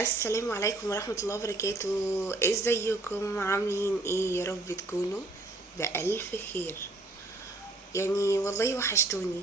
السلام عليكم ورحمة الله وبركاته. ازيكم عاملين ايه؟ يا رب تكونوا بألف خير. يعني والله وحشتوني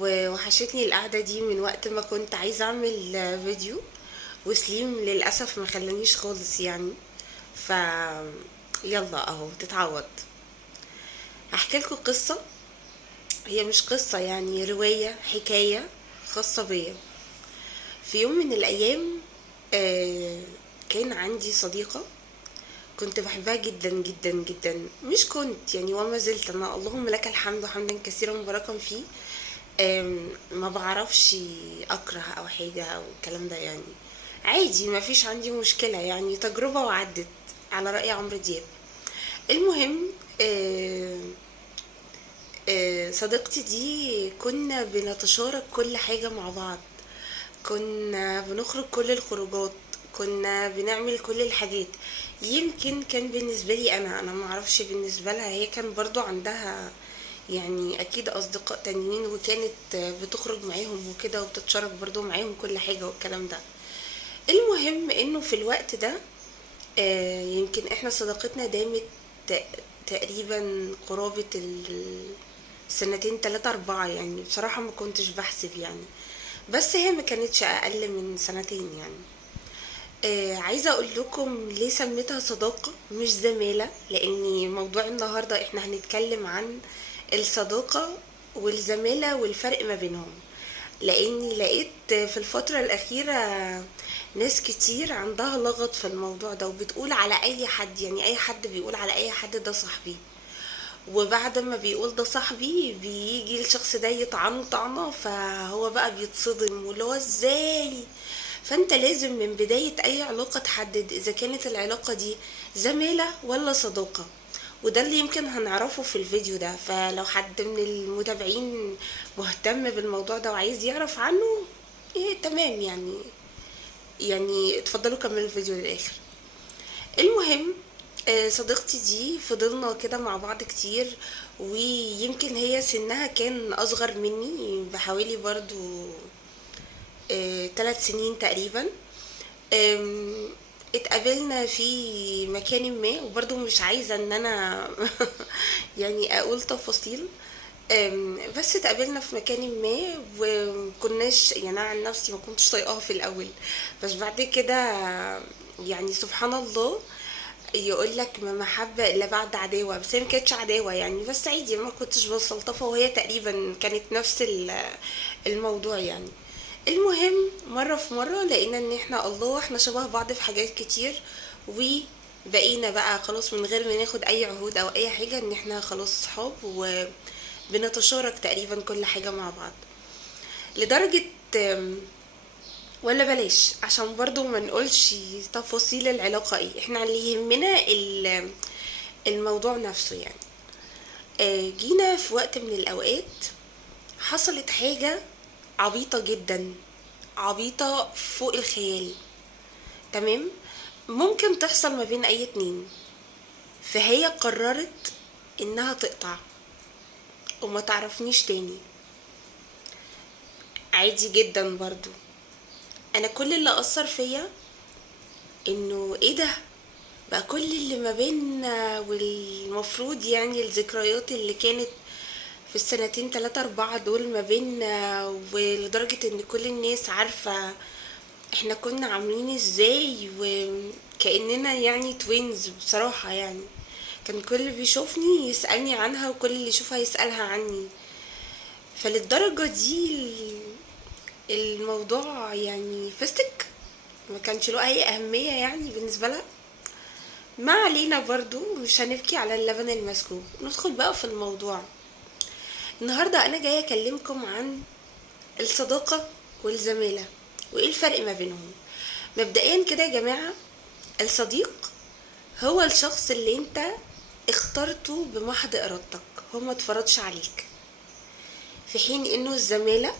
ووحشتني القعدة دي من وقت ما كنت عايزة اعمل فيديو، وسليم للأسف ما خلانيش خالص يعني. ف يلا اهو تتعوض. هحكي لكم قصة، هي مش قصة يعني رواية، حكاية خاصة بيا. في يوم من الأيام آه، كان عندي صديقة كنت بحبها جدا جدا جدا. مش كنت يعني، وما زلت انا اللهم لك الحمد حمدا كثيرا مباركا فيه. ما بعرفش اكره او حاجة او الكلام ده يعني. عادي، ما فيش عندي مشكلة يعني، تجربة وعدت على رأي عمرو دياب. المهم، آم، صديقتي دي كنا بنتشارك كل حاجة مع بعض، كنا بنخرج كل الخروجات، كنا بنعمل كل الحاجات. يمكن كان بالنسبة لي أنا معرفش بالنسبة لها، هي كان برضو عندها يعني أكيد أصدقاء تانيين، وكانت بتخرج معاهم وكده وبتتشارك برضو معاهم كل حاجة والكلام ده. المهم إنه في الوقت ده يمكن إحنا صداقتنا دامت ت- تقريبا قرابة سنتين تلاتة أربعة يعني. بصراحة ما كنتش بحسب يعني، بس هي ما كانتش أقل من سنتين يعني. عايزة أقول لكم ليه سميتها صداقة مش زمالة، لأن موضوع النهاردة إحنا هنتكلم عن الصداقة والزمالة والفرق ما بينهم. لأني لقيت في الفترة الأخيرة ناس كتير عندها لغط في الموضوع ده، وبتقول على أي حد، يعني أي حد بيقول على أي حد ده صاحبي، وبعد ما بيقول ده صاحبي بيجي الشخص ده يطعنه طعنه، فهو بقى بيتصدم واللي هو ازاي. فانت لازم من بداية اي علاقة تحدد اذا كانت العلاقة دي زمالة ولا صداقة، وده اللي يمكن هنعرفه في الفيديو ده. فلو حد من المتابعين مهتم بالموضوع ده وعايز يعرف عنه، إيه تمام يعني اتفضلوا كملوا الفيديو للاخر. المهم، صديقتي دي فضلنا كده مع بعض كتير، ويمكن هي سنها كان اصغر مني بحوالي برضو 3 سنين تقريبا. آم، اتقابلنا في مكان ما، وبرضو مش عايزة ان انا يعني اقول تفاصيل. بس اتقابلنا في مكان ما وكناش يعني، انا عن نفسي ما كنتش طايقاها في الاول، بس بعد كده يعني سبحان الله يقول لك ما محبة الا بعد عداوة. بس هي ما كانتش عداوة يعني، بس عادي ما كنتش بستلطفها، وهي تقريبا كانت نفس الموضوع يعني. المهم، مرة في مرة لقينا ان احنا الله احنا شبه بعض في حاجات كتير، وبقينا بقى خلاص من غير ما ناخد اي عهود او اي حاجة ان احنا خلاص صحاب، وبنتشارك تقريبا كل حاجة مع بعض. لدرجة ولا بلاش عشان برضو ما نقولش تفاصيل العلاقة ايه، احنا اللي يهمنا الموضوع نفسه يعني. جينا في وقت من الاوقات حصلت حاجة عبيطة جدا، عبيطة فوق الخيال. تمام، ممكن تحصل ما بين اي اتنين. فهي قررت انها تقطع وما تعرفنيش تاني. عادي جدا برضو. انا كل اللي اثر فيا انه ايه ده، بقى كل اللي ما بيننا والمفروض يعني الذكريات اللي كانت في السنتين تلاتة اربعة دول ما بيننا، ولدرجة ان كل الناس عارفة احنا كنا عاملين ازاي، وكأننا يعني توينز بصراحة يعني. كان كل اللي بيشوفني يسألني عنها، وكل اللي يشوفها يسألها عني. فللدرجة دي الموضوع يعني فستك، ما كانش له اي اهمية يعني بالنسبة لها. ما علينا، برضو مش هنبكي على اللبن المسكوب، ندخل بقى في الموضوع. النهاردة انا جاية اكلمكم عن الصداقة والزمالة، وايه الفرق ما بينهم. مبدئيا كده يا جماعة، الصديق هو الشخص اللي انت اخترته بمحض ارادتك، هو ما اتفرضش عليك. في حين انه الزمالة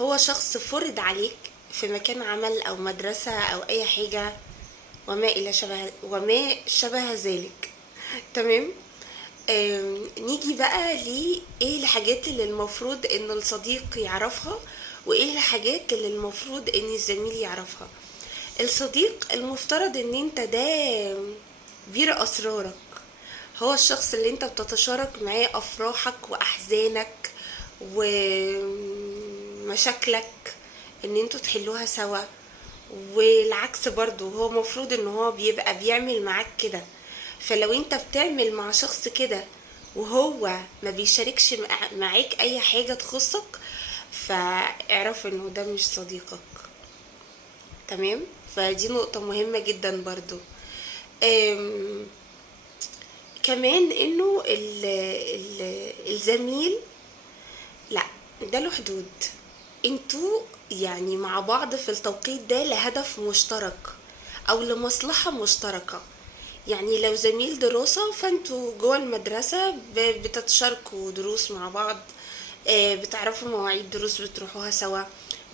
هو شخص فرض عليك في مكان عمل او مدرسة او اي حاجة، وما شبه ذلك. تمام. نيجي بقى ايه الحاجات اللي المفروض ان الصديق يعرفها، وايه الحاجات اللي المفروض ان الزميل يعرفها. الصديق المفترض ان انت ده بير اسرارك، هو الشخص اللي انت بتتشارك معاه افراحك واحزانك ومشاكلك، ان انتوا تحلوها سوا. والعكس برضو، هو مفروض ان هو بيبقى بيعمل معاك كده. فلو انت بتعمل مع شخص كده وهو ما بيشاركش معاك اي حاجة تخصك، فاعرف انه ده مش صديقك. تمام. فدي نقطة مهمة جدا برضو. أم، كمان انه الزميل، لا، ده له حدود. انتوا يعني مع بعض في التوقيت ده لهدف مشترك او لمصلحة مشتركة. يعني لو زميل دراسة فانتوا جوه المدرسة بتتشاركوا دروس مع بعض، بتعرفوا مواعيد دروس بتروحوها سوا،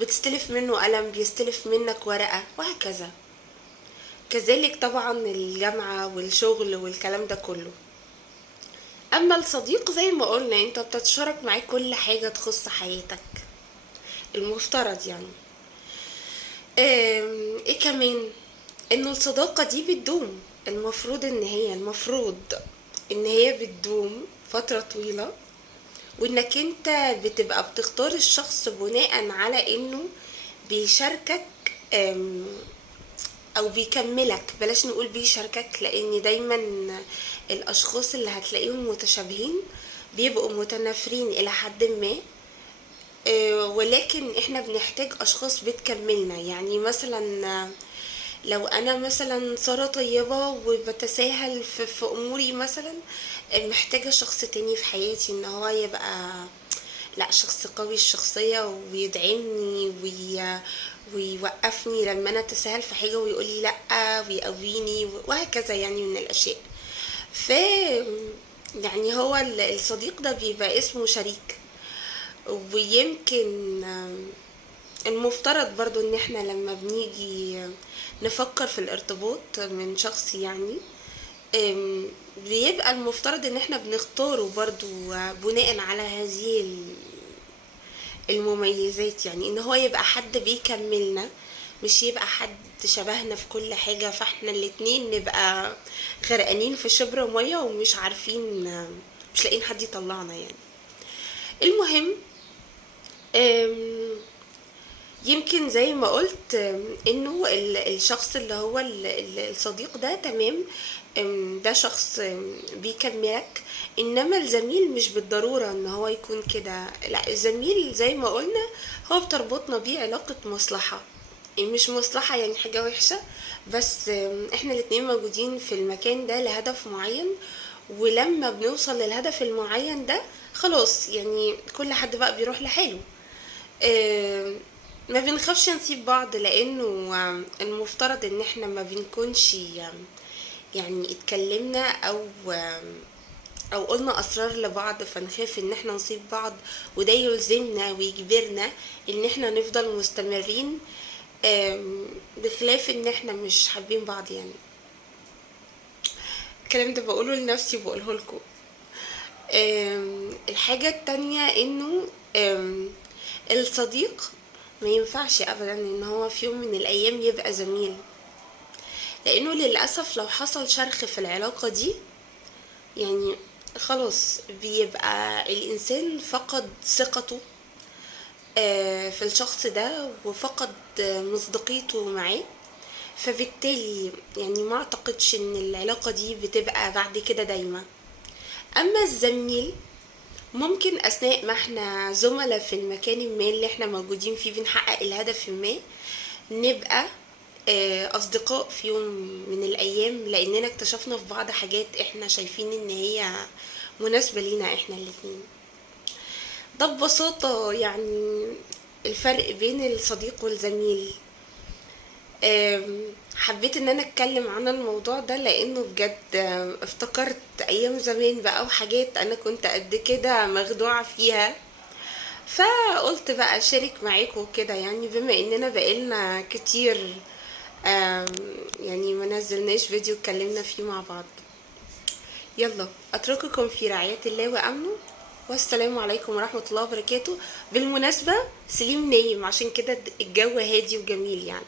بتستلف منه قلم، بيستلف منك ورقة، وهكذا. كذلك طبعا الجامعة والشغل والكلام ده كله. اما الصديق زي ما قلنا انت بتتشارك معاه كل حاجة تخص حياتك، المفترض يعني. ايه كمان، انه الصداقة دي بتدوم. المفروض ان هي بتدوم فترة طويلة، وانك انت بتبقى بتختار الشخص بناء على انه بيشاركك، أم، او بيكملك. بلاش نقول بيشاركك، لان دايما الاشخاص اللي هتلاقيهم متشابهين بيبقوا متنافرين الى حد ما. ولكن احنا بنحتاج اشخاص بتكملنا. يعني مثلا لو انا مثلا سارة طيبة وبتساهل في اموري مثلا، محتاجة شخص تاني في حياتي ان هو يبقى لا، شخص قوي الشخصية ويدعمني ويوقفني لما انا اتساهل في حاجة ويقولي لا، ويقويني وهكذا، يعني من الاشياء. ف يعني هو الصديق ده بيبقى اسمه شريك. ويمكن المفترض برضو ان احنا لما بنيجي نفكر في الارتباط من شخص، يعني بيبقى المفترض ان احنا بنختاره برضو بناء على هذه المميزات. يعني ان هو يبقى حد بيكملنا، مش يبقى حد شبهنا في كل حاجة فاحنا الاتنين نبقى غرقانين في شبر مية ومش عارفين، مش لاقيين حد يطلعنا يعني. المهم، يمكن زي ما قلت انه الشخص اللي هو الصديق ده تمام، ده شخص بيكملك. انما الزميل مش بالضرورة ان هو يكون كده. لا، الزميل زي ما قلنا هو بتربطنا بيه علاقة مصلحة. مش مصلحة يعني حاجة وحشة، بس احنا الاتنين موجودين في المكان ده لهدف معين. ولما بنوصل للهدف المعين ده خلاص، يعني كل حد بقى بيروح لحاله. آه، ما بنخافش نسيب بعض، لانه المفترض ان احنا ما بنكونش يعني اتكلمنا او قلنا اسرار لبعض فنخاف ان احنا نسيب بعض، وده يلزمنا ويجبرنا ان احنا نفضل مستمرين، بخلاف ان احنا مش حابين بعض يعني. الكلام ده بقوله لنفسي وبقوله لكم. الحاجة التانية انه الصديق ما ينفعش ابدا ان هو في يوم من الايام يبقى زميل، لانه للاسف لو حصل شرخ في العلاقة دي، يعني خلاص بيبقى الانسان فقد ثقته في الشخص ده، وفقد مصداقيته معاه. فبالتالي يعني ما اعتقدش ان العلاقة دي بتبقى بعد كده دايما. اما الزميل، ممكن اثناء ما احنا زملاء في المكان ما اللي احنا موجودين فيه بنحقق الهدف ما، نبقى اصدقاء في يوم من الايام، لاننا اكتشفنا في بعض حاجات احنا شايفين ان هي مناسبة لينا احنا الاتنين. ده ببساطة يعني الفرق بين الصديق والزميل. حبيت ان انا اتكلم عن الموضوع ده لانه بجد افتكرت ايام زمان بقى وحاجات انا كنت قد كده مخدوعة فيها. فقلت بقى اشارك معاكم كده، يعني بما اننا بقالنا كتير يعني ما نزلناش فيديو اتكلمنا فيه مع بعض. يلا اترككم في رعاية الله وامنه، والسلام عليكم ورحمة الله وبركاته. بالمناسبة سليم نايم، عشان كده الجو هادي وجميل يعني.